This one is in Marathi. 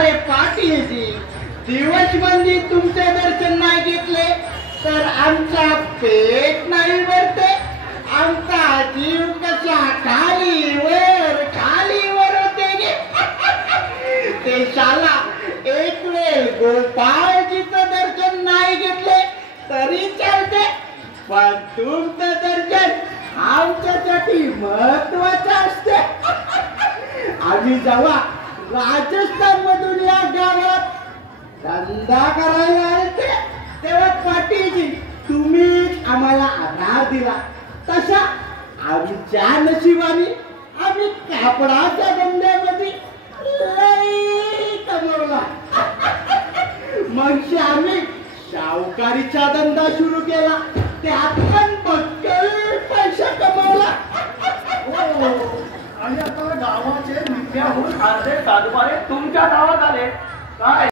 अरे पाटीलजी, दिवसबंदी तुमचे दर्शन नाही घेतले तर आमचा पेट नाही भरते. आमचा जीव कसा खालीवर होते गे. ते शाला एक वेळ गोपाळजीचं दर्शन नाही घेतले तरी चालते, पण तुमचं दर्शन आमच्यासाठी महत्वाचं असते. आम्ही जेव्हा राजस्थान मधून या गावात धंदा करायला आलते तेव्हा पाटीलजी तुम्ही आम्हाला आधार दिला. तसा आमच्या नशिबाने आम्ही कापडाच्या धंद्यामध्ये लई कमवला. मग आम्ही सावकारीचा धंदा सुरू केला, त्यात पण बक्कल पैसा कमवला. आणि आता गावाचे नित्याहून अर्धे सातबारे तुमच्या गावात आले काय?